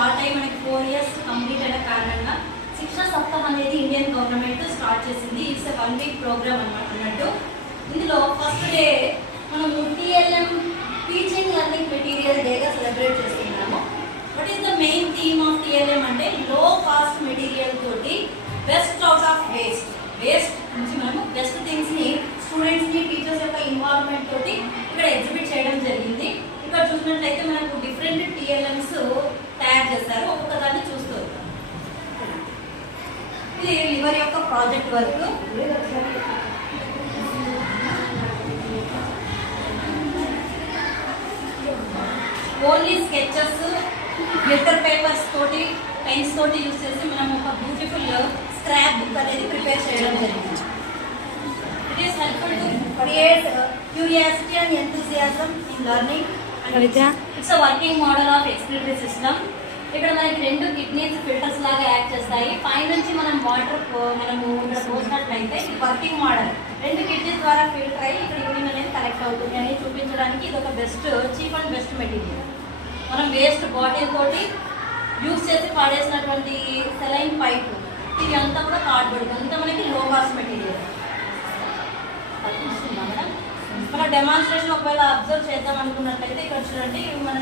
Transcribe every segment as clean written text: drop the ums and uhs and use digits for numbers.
స్టార్ట్ అయ్యి మనకి 4 years complete అయిన కారణంగా శిక్షణ సప్తాహం అనేది ఇండియన్ గవర్నమెంట్ స్టార్ట్ చేసింది. ఇట్స్ ఎ 1 week ప్రోగ్రామ్ అన్నట్టు. ఇందులో ఫస్ట్ డే మనం టీఎల్ఎం టీచింగ్ లెర్నింగ్ మెటీరియల్ డేగా సెలబ్రేట్ చేస్తున్నాము. What is the main theme of TLM అంటే లో కాస్ట్ మెటీరియల్ తోటి బెస్ట్ అవుట్ ఆఫ్ వేస్ట్ నుంచి మనము బెస్ట్ థింగ్స్ని స్టూడెంట్స్ని టీచర్స్ యొక్క ఇన్వాల్వ్మెంట్ తోటి ఇక్కడ ఎగ్జిబిట్ చేయడం జరిగింది. ఇక్కడ చూసినట్లయితే మనకు డిఫరెంట్ టీఎల్ఎంస్ తయారు చేస్తారు. ఒక్కొక్క దాన్ని చూస్తూ ఇది లివర్ యొక్క project work. Only sketches glitter papers తోటి పెన్స్ తోటి యూజ్ చేసి మనం ఒక బ్యూటిఫుల్ స్క్రాప్ బుక్ అనేది ప్రిపేర్ చేయడం జరిగింది. It is helpful to create curiosity and enthusiasm in learning. It's a working model of excretory system. ఇక్కడ మనకి 2 కిడ్నీస్ ఫిల్టర్స్ లాగా యాక్ట్ చేస్తాయి. పై నుంచి మనం వాటర్ మనము ఇక్కడ పోసినట్లయితే ఇది వర్కింగ్ మోడల్ 2 కిడ్నీస్ ద్వారా ఫిల్టర్ అయ్యి ఇక్కడ యూరిన్ అనేది కలెక్ట్ అవుతుంది అని చూపించడానికి ఇది ఒక చీప్ అండ్ బెస్ట్ మెటీరియల్. మనం వేస్ట్ బాటిల్ తోటి యూజ్ చేసి పాడేసినటువంటి సెలైన్ పైపు ఇది అంతా కూడా కార్డ్బోర్డ్ అంతా మనకి లో కాస్ట్ మెటీరియల్. మన డెమాన్స్ట్రేషన్ ఒకవేళ అబ్జర్వ్ చేద్దాం అనుకున్నట్లయితే ఇక్కడ చూడండి మన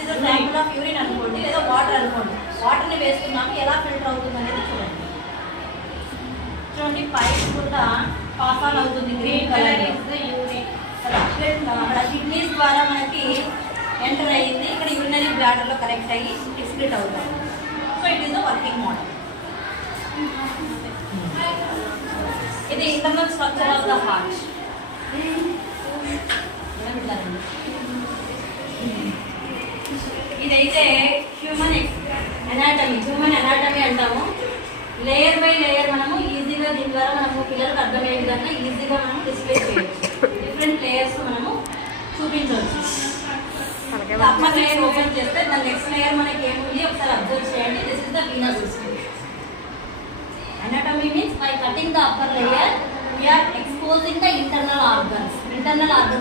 ఇది ట్యాంకుల్ ఆఫ్ యూరిన్ అనుకోండి లేదా వాటర్ అనుకోండి. వాటర్ని వేస్తున్నాము ఎలా ఫిల్టర్ అవుతుంది అనేది చూడండి పైప్ కూడా పాస్ ఆన్ అవుతుంది గ్రీన్ కలర్ యూరిన్ అక్కడ కిడ్నీస్ ద్వారా మనకి ఎంటర్ అయ్యింది. ఇక్కడ యూరినరీ బ్లాడర్లో కనెక్ట్ అయ్యి ఎక్స్ప్లిట్ అవుతుంది. So it is the working model. ఇది internal structure of the heart. ఇదైతే హ్యూమన్ అనాటమీ అంటాము. లేయర్ బై లేయర్ మనము ఈజీగా దీని ద్వారా మనము పిల్లలకు అర్థమయ్యే విధంగా ఈజీగా మనం డిస్ప్లే చేయొచ్చు. డిఫరెంట్ లేయర్స్ మనము చూపించవచ్చు. అప్పర్ లేయర్ ఓపెన్ చేస్తే దాని నెక్స్ట్ లేయర్ మనకి ఏముంది ఒకసారి అబ్జర్వ్ చేయండి. This is the Venus system. Anatomy means by cutting the upper layer, we are exposing the internal organs.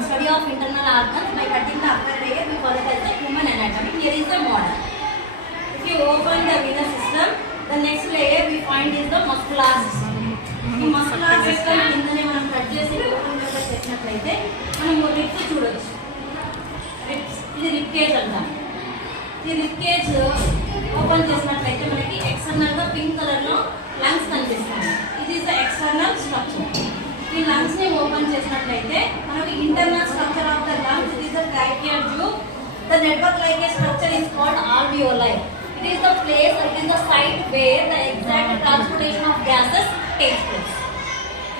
Study of internal organs by cutting the upper layer, we call it as the human anatomy. Here is the model. If you open the venous system, the next layer we find is the muscular system. ఈ muscular system కిందనే మనం కట్ చేసి ఓపెన్ చేసినట్లయితే మనం రిబ్స్ చూడొచ్చు. ఇది rib cage అంటాం. ఈ రిబ్ కేజ్ ఓపెన్ చేసినట్లయితే మనకి ఎక్స్టర్నల్ గా పింక్ కలర్ లో లంగ్స్ కనిపిస్తాయి. ఇది ఇస్ ద ఎక్స్టర్నల్ స్ట్రక్చర్. ఈ లంగ్స్ ని ఓపెన్ చేసినట్లయితే మనకి internal structure of the lungs is the tracheal tube. The network like A structure is called alveoli. It is the place, it is the site where the exact transportation of gases takes place.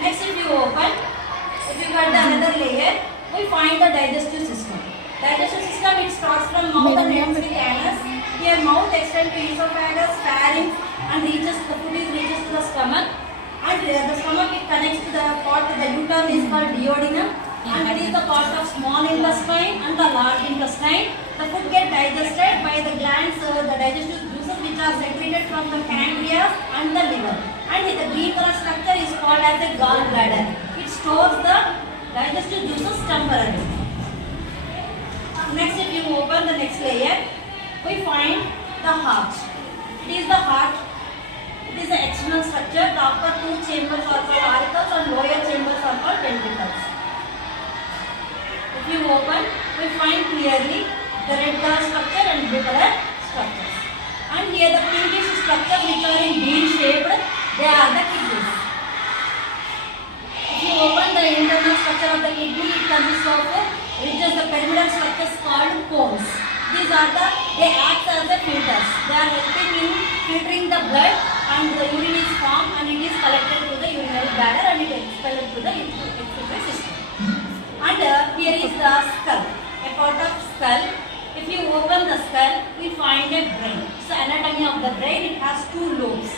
Next, if you got the another layer, we find the digestive system. Digestive system, it starts from mouth and ends with anus. Here mouth extends to esophagus, pharynx and reaches to the stomach. And the stomach, it connects to the part of the uterus is called duodenum. And it is the part of small intestine and the large intestine. The food gets digested by the glands, the digestive juices which are secreted from the pancreas and the liver. And the green color structure is called as a gallbladder. It stores the digestive juices temporarily. Next, if you open the next layer, we find the heart. It is the heart. It is the external structure. The upper 2 chambers are called auricles and lower chambers are called ventricles. If you open, we find clearly the red color structure and blue color structures. And here the pinkish structure which are in bean shaped, they are the kidneys. If you open the internal structure of the kidney, it consists of ridges. The pyramidal structures called cones. These are they act as the filters. They are helping in filtering the blood and the urine is formed and it is collected to the urinary bladder and it is expelled to the excretory system. And here is the skull, a part of skull. If you open the skull, we find a brain. So anatomy of the brain, it has 2 lobes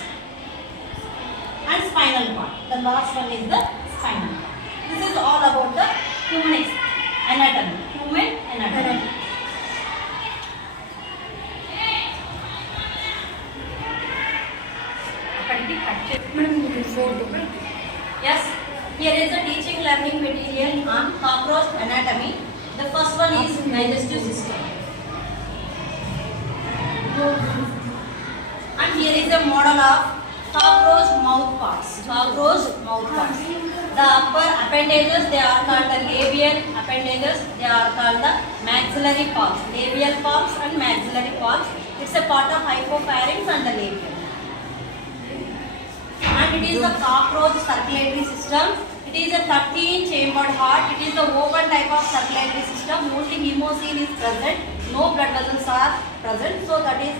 and spinal part. The last one is the spinal part. This is all about the human anatomy. Yes, here is a teaching learning material on cockroach anatomy. The first one is digestive system. is a model of cockroach mouth parts. Cockroach mouth parts. The upper appendages, they are called the labial appendages. They are called the maxillary palps. Labial palps and maxillary palps. It's a part of hypopharynx and the labial. And it is the cockroach circulatory system. It is a 13-chambered heart. It is the open type of circulatory system. Only hemocoel is present. No blood vessels are present. So that is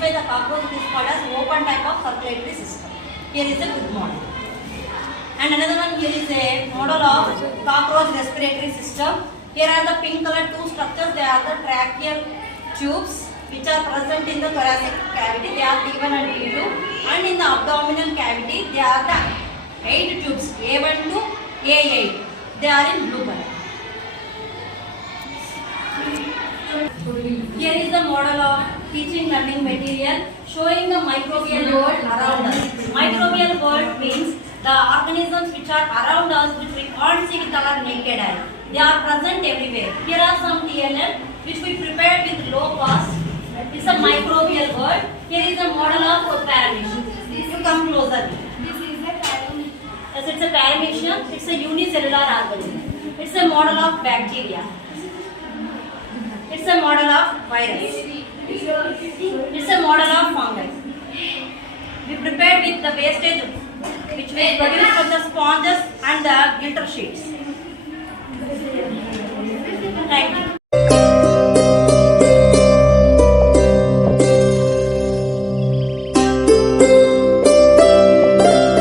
why the cockroach is called as open type of circulatory system. Here is a good model. And another one, here is a model of cockroach respiratory system. Here are the pink color two structures. They are the tracheal tubes which are present in the thoracic cavity. They are T1 and T2. And in the abdominal cavity, they are the 8 tubes A1 to A8. They are in blue color. Here is the model of teaching learning material showing the microbial world around us. Microbial world means the organisms which are around us which we can't see with our naked eye. They are present everywhere. Here are some TLM which we prepared with low cost. It's a microbial world. Here is a model of paramecium. You come closer. This is a paramecium. Yes, it's a paramecium. It's a unicellular organism. It's a model of bacteria. It's a model of virus. It's a model of fungus. We prepared with the wastage which we produced from the sponges and the glitter sheets. Thank you.